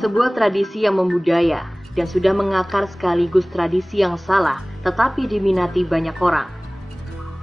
Sebuah tradisi yang membudaya dan sudah mengakar sekaligus tradisi yang salah tetapi diminati banyak orang.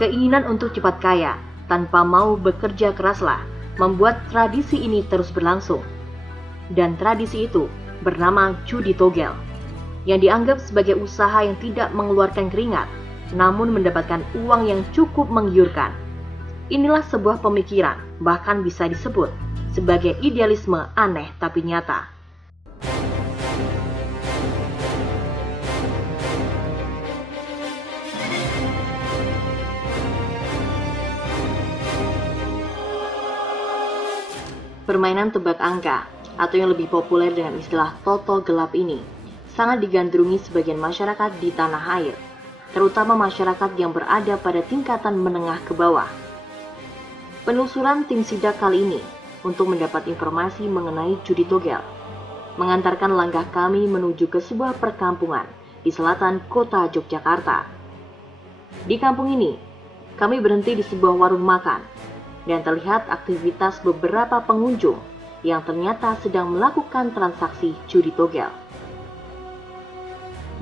Keinginan untuk cepat kaya tanpa mau bekerja keraslah membuat tradisi ini terus berlangsung. Dan tradisi itu bernama judi togel, yang dianggap sebagai usaha yang tidak mengeluarkan keringat, namun mendapatkan uang yang cukup menggiurkan. Inilah sebuah pemikiran, bahkan bisa disebut sebagai idealisme aneh tapi nyata. Permainan tebak angka, atau yang lebih populer dengan istilah toto gelap ini, sangat digandrungi sebagian masyarakat di tanah air, terutama masyarakat yang berada pada tingkatan menengah ke bawah. Penelusuran tim sidak kali ini untuk mendapat informasi mengenai judi togel, mengantarkan langkah kami menuju ke sebuah perkampungan di selatan kota Yogyakarta. Di kampung ini, kami berhenti di sebuah warung makan, dan terlihat aktivitas beberapa pengunjung yang ternyata sedang melakukan transaksi judi togel.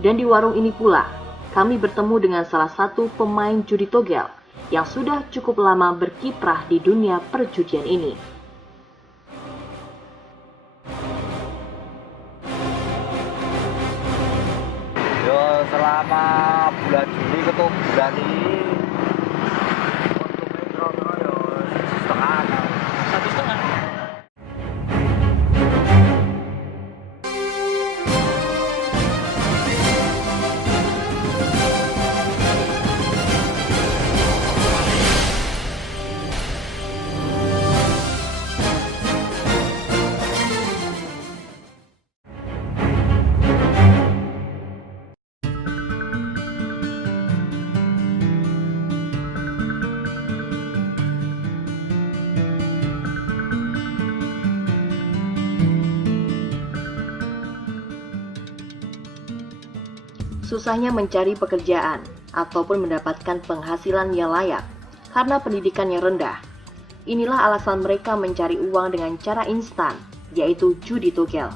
Dan di warung ini pula, kami bertemu dengan salah satu pemain judi togel yang sudah cukup lama berkiprah di dunia perjudian ini. Yo, selama bulan Juli ke bulan ini Susahnya mencari pekerjaan ataupun mendapatkan penghasilan yang layak karena pendidikan yang rendah. Inilah alasan mereka mencari uang dengan cara instan, yaitu judi togel.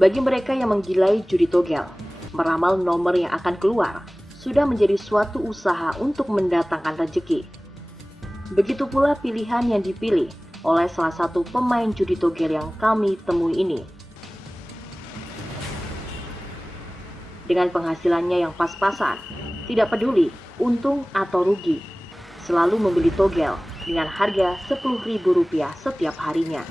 Bagi mereka yang menggilai judi togel, meramal nomor yang akan keluar sudah menjadi suatu usaha untuk mendatangkan rezeki. Begitu pula pilihan yang dipilih oleh salah satu pemain judi togel yang kami temui ini. Dengan penghasilannya yang pas-pasan, tidak peduli untung atau rugi, selalu membeli togel dengan harga Rp10.000 setiap harinya.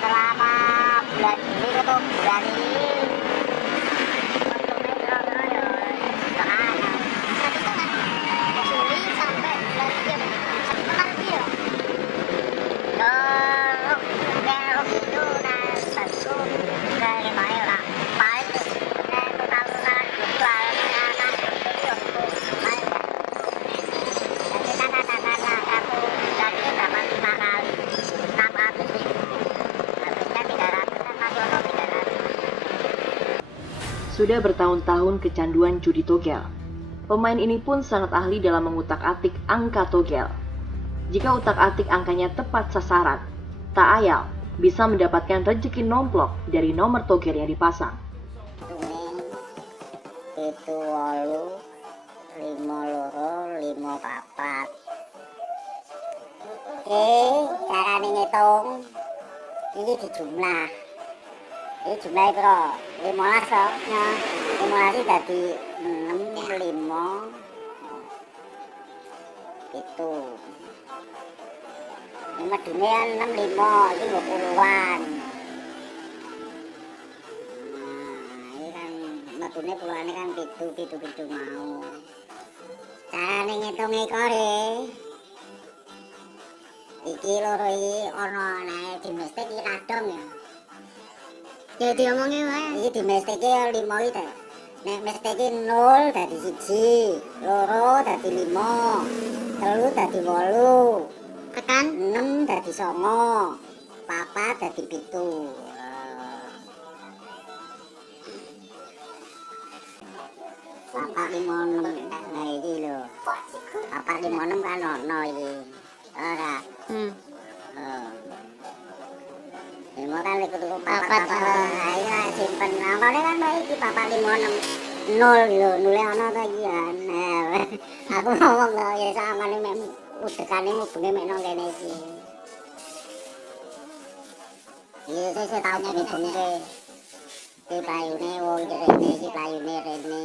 Selama bulan Juli ke bulan ini Sudah bertahun-tahun kecanduan judi togel. Pemain ini pun sangat ahli dalam mengutak-atik angka togel. Jika utak-atik angkanya tepat sasaran, tak ayal bisa mendapatkan rezeki nomplok dari nomor togel yang dipasang. Itu 8, 5 papat. Carane ngitung ini dijumlah. Ini jumlahnya bro, 15 kok. Nah, 15 tadi 6, 5 itu 5 dunia 6, 5 itu 20-an. Nah, ini kan 5 dunia puluhan ini kan pitu mau. Carane ngitung ekore iki loro iki ana nek dimestik iki kadang ya. Ya diomongin wae. Iki dimestike 5 iki. Nek mestike 0 dadi 1, 2 dadi 5, 3 dadi 8, tekan 6 dadi 9, 4 dadi 7. Papat 56 nah iki lho. Papat 56 kan ono iki. Ora. Ya mau kan ikut papat. Nah, iya simpen. Namanya kan iki papat 56 nol lho, nule ono ta iki ya. Nah, aku ngomong lho ya samane mek udekane mubenge mek nang kene iki. Iya, saya tahu nek bengke. Iki playune wong rene iki playune rene.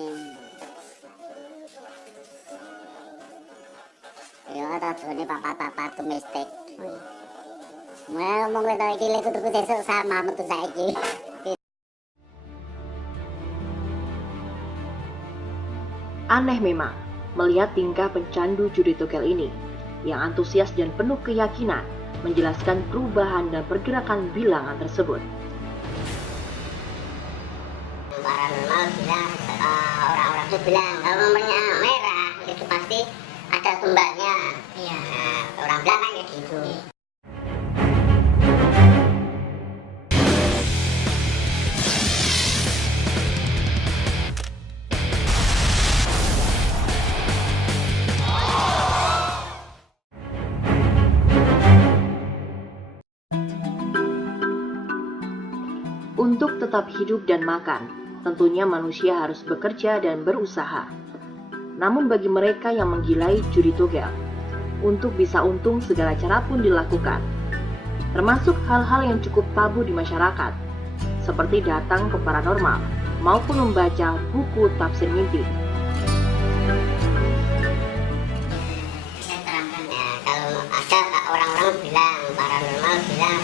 Ya ta jane papat-papat domestik. Nah, ngomong lek iki lek tuku sesuk sama metu saiki. Aneh memang melihat tingkah pencandu judi togel ini yang antusias dan penuh keyakinan menjelaskan perubahan dan pergerakan bilangan tersebut. Paranormal bilang, orang-orang itu bilang kalau nomornya merah itu pasti ada tumbaknya. Iya. Nah, orang bilang kan ya gitu. Untuk tetap hidup dan makan, tentunya manusia harus bekerja dan berusaha. Namun bagi mereka yang menggilai judi togel, untuk bisa untung segala cara pun dilakukan. Termasuk hal-hal yang cukup tabu di masyarakat, seperti datang ke paranormal maupun membaca buku tafsir mimpi. Saya terangkan ya, kalau ada orang-orang bilang, paranormal bilang,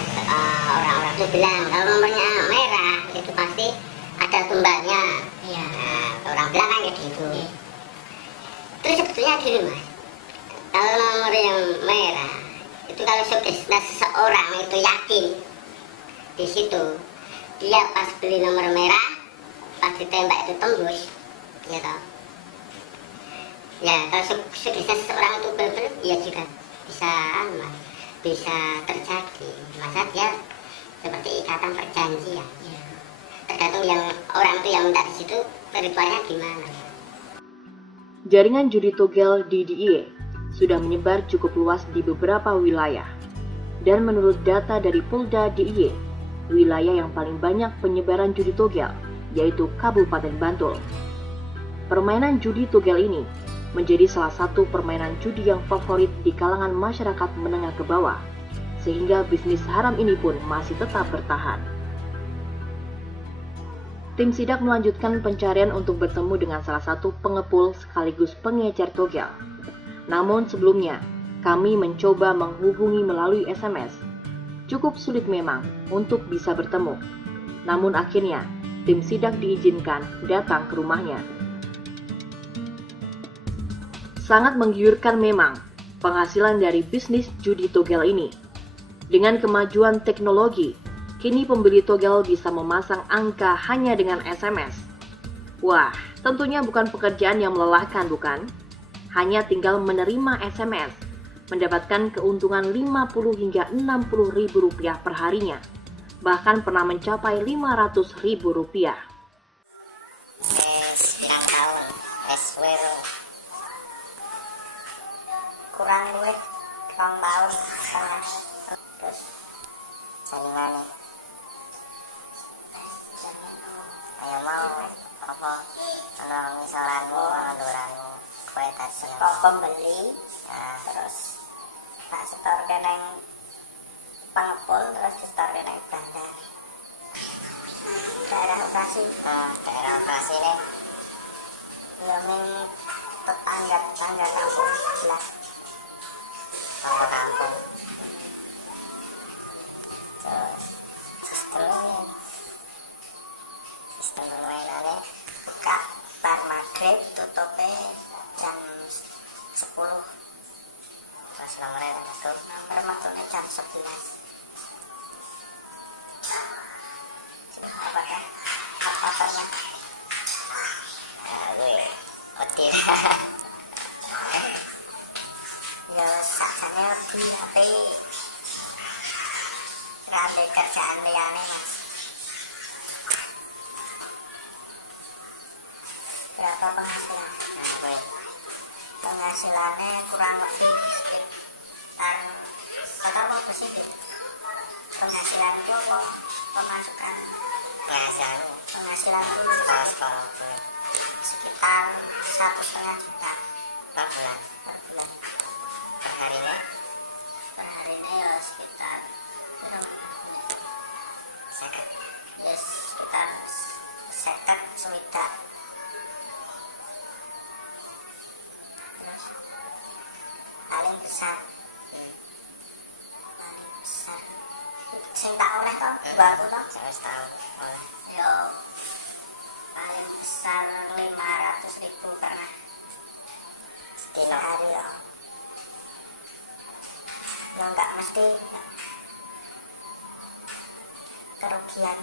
orang-orang itu bilang kalau nomornya merah itu pasti ada tumbaknya. Iya. Nah, orang bilang kan ya gitu. Terus sebetulnya gini mas, kalau nomor yang merah itu kalau seseorang itu yakin di situ, dia pas beli nomor merah, pas ditembak itu tembus, ya toh. Ya kalau seseorang itu benar ya juga bisa terjadi. Masa dia seperti ikatan perjanjian. Ya. Tergantung yang orang itu yang minta di situ perhitungannya gimana. Jaringan judi togel di DIY sudah menyebar cukup luas di beberapa wilayah. Dan menurut data dari Polda DIY, wilayah yang paling banyak penyebaran judi togel yaitu Kabupaten Bantul. Permainan judi togel ini menjadi salah satu permainan judi yang favorit di kalangan masyarakat menengah ke bawah, sehingga bisnis haram ini pun masih tetap bertahan. Tim sidak melanjutkan pencarian untuk bertemu dengan salah satu pengepul sekaligus pengecer togel. Namun sebelumnya, kami mencoba menghubungi melalui SMS. Cukup sulit memang untuk bisa bertemu. Namun akhirnya, tim sidak diizinkan datang ke rumahnya. Sangat menggiurkan memang penghasilan dari bisnis judi togel ini. Dengan kemajuan teknologi, kini pembeli togel bisa memasang angka hanya dengan SMS. Wah, tentunya bukan pekerjaan yang melelahkan, bukan? Hanya tinggal menerima SMS, mendapatkan keuntungan 50 hingga 60 ribu rupiah per harinya. Bahkan pernah mencapai 500 ribu rupiah. Sekian tahun, kurang duit, kurang tahun, terus jaringan nih. Ayo mau apa? Kalau misalnya aku anduranmu kue tadi kok pembeli, nah, terus tak setor keneng pengepul, terus setor keneng bandar. Daerah operasi. Daerah operasi nih. Yang tetangga kampung sebelah. Kampung. Terus sistem mainannya buka bar maghrib, tutupnya jam 10. Terus nomornya tutup, nomor maksudnya jam 11. Apa kan? Apa-apanya? Gue petir. Ya sakanya di HP ngambil kerjaan liane mas. berapa penghasilan? Penghasilannya kurang lebih sekitar berapa persen? Penghasilan itu apa pemasukan? Penghasilan itu sekitar 1,5 juta per bulan. Per harinya? Per harinya ya sekitar sekitar 50 juta. Terus paling besar sing tak oleh toh buatku toh setahun oleh yo paling besar 500.000 pernah sehari ya. Ya enggak mesti kerugian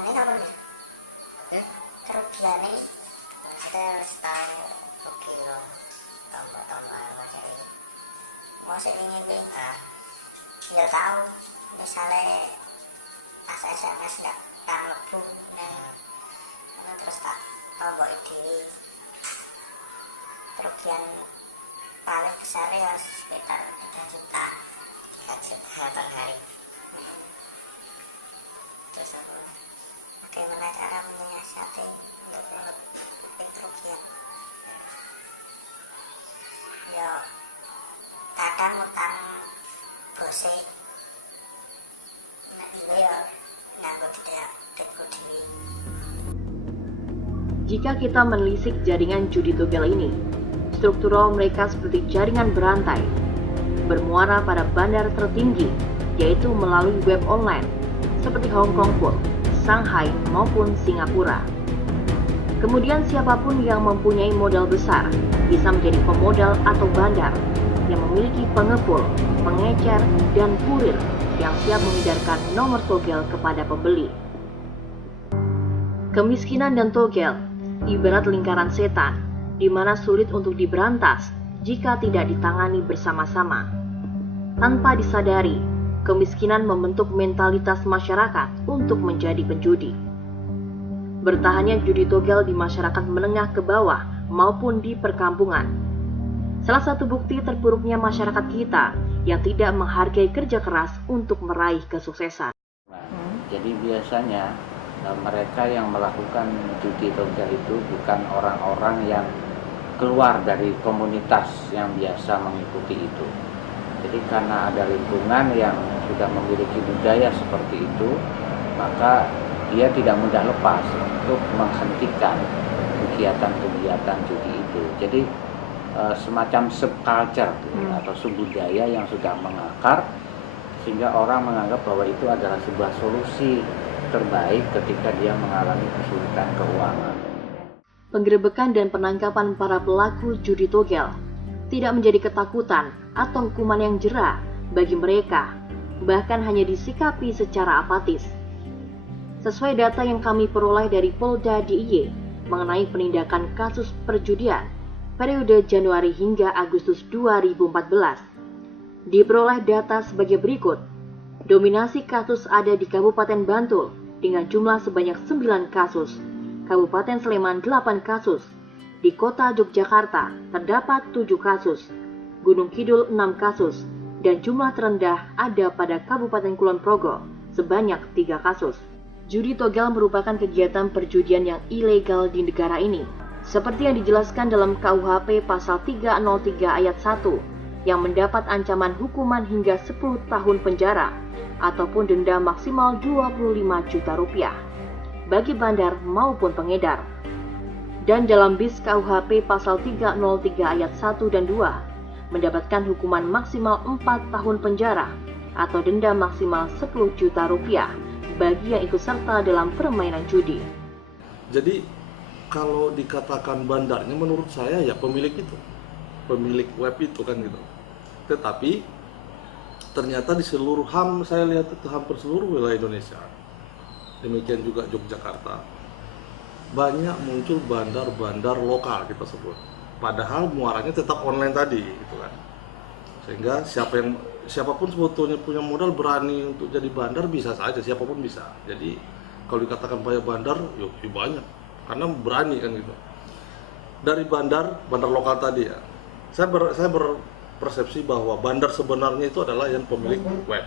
ini apa nih? Kerugian ini kita harus tahu rugi loh tambah-tambah masih ini ya tahu misalnya pas SMS nggak lebu terus tak tombol diri kerugian paling besar ya sekitar 3 juta per hari. Terus bagaimana cara menyiasati untuk menutupi kerugian? Ya kadang utang bose nek dhewe ya nganggo duitku dhewe. Jika kita menelisik jaringan judi togel ini, struktural mereka seperti jaringan berantai, bermuara pada bandar tertinggi, yaitu melalui web online, seperti Hong Kong Pool, Shanghai maupun Singapura. Kemudian siapapun yang mempunyai modal besar bisa menjadi pemodal atau bandar yang memiliki pengepul, pengecer, dan kurir yang siap mengedarkan nomor togel kepada pembeli. Kemiskinan dan togel ibarat lingkaran setan, di mana sulit untuk diberantas jika tidak ditangani bersama-sama. Tanpa disadari, kemiskinan membentuk mentalitas masyarakat untuk menjadi penjudi. Bertahannya judi togel di masyarakat menengah ke bawah maupun di perkampungan. Salah satu bukti terpuruknya masyarakat kita yang tidak menghargai kerja keras untuk meraih kesuksesan. Jadi biasanya mereka yang melakukan judi togel itu bukan orang-orang yang keluar dari komunitas yang biasa mengikuti itu. Jadi karena ada lingkungan yang sudah memiliki budaya seperti itu, maka dia tidak mudah lepas untuk menghentikan kegiatan-kegiatan judi itu. Jadi semacam subculture atau subbudaya yang sudah mengakar, sehingga orang menganggap bahwa itu adalah sebuah solusi terbaik ketika dia mengalami kesulitan keuangan. Penggerebekan dan penangkapan para pelaku judi togel tidak menjadi ketakutan atau hukuman yang jera bagi mereka, bahkan hanya disikapi secara apatis. Sesuai data yang kami peroleh dari Polda DIY mengenai penindakan kasus perjudian periode Januari hingga Agustus 2014, diperoleh data sebagai berikut. Dominasi kasus ada di Kabupaten Bantul dengan jumlah sebanyak 9 kasus, Kabupaten Sleman 8 kasus, di Kota Yogyakarta terdapat 7 kasus, Gunung Kidul 6 kasus, dan jumlah terendah ada pada Kabupaten Kulon Progo sebanyak 3 kasus. Judi togel merupakan kegiatan perjudian yang ilegal di negara ini, seperti yang dijelaskan dalam KUHP pasal 303 ayat 1 yang mendapat ancaman hukuman hingga 10 tahun penjara ataupun denda maksimal 25 juta rupiah bagi bandar maupun pengedar. Dan dalam BIS KUHP pasal 303 ayat 1 dan 2 mendapatkan hukuman maksimal 4 tahun penjara atau denda maksimal 10 juta rupiah bagi yang ikut serta dalam permainan judi. Jadi kalau dikatakan bandarnya menurut saya ya pemilik itu, pemilik web itu kan gitu. Tetapi ternyata di seluruh saya lihat itu hampir seluruh wilayah Indonesia, demikian juga Yogyakarta, banyak muncul bandar-bandar lokal kita sebut. Padahal muaranya tetap online tadi gitu kan. Sehingga siapapun sebetulnya punya modal berani untuk jadi bandar bisa saja, siapapun bisa. Jadi Kalau dikatakan banyak bandar, yuk banyak, karena berani kan gitu. Dari bandar lokal tadi ya, saya berpersepsi bahwa bandar sebenarnya itu adalah yang pemilik web.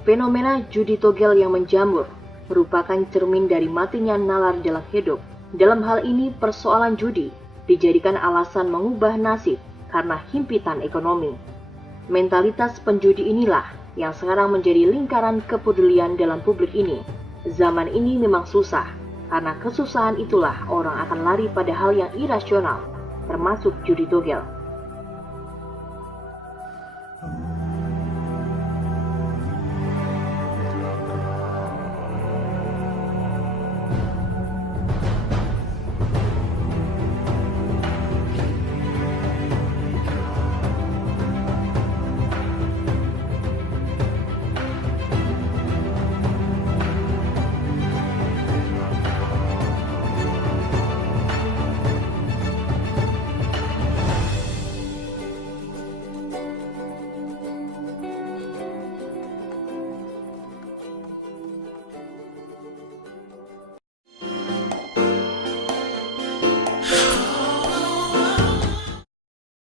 Fenomena judi togel yang menjamur merupakan cermin dari matinya nalar dalam hidup. Dalam hal ini, persoalan judi dijadikan alasan mengubah nasib karena himpitan ekonomi. Mentalitas penjudi inilah yang sekarang menjadi lingkaran kepedulian dalam publik ini. Zaman ini memang susah, karena kesusahan itulah orang akan lari pada hal yang irasional, termasuk judi togel.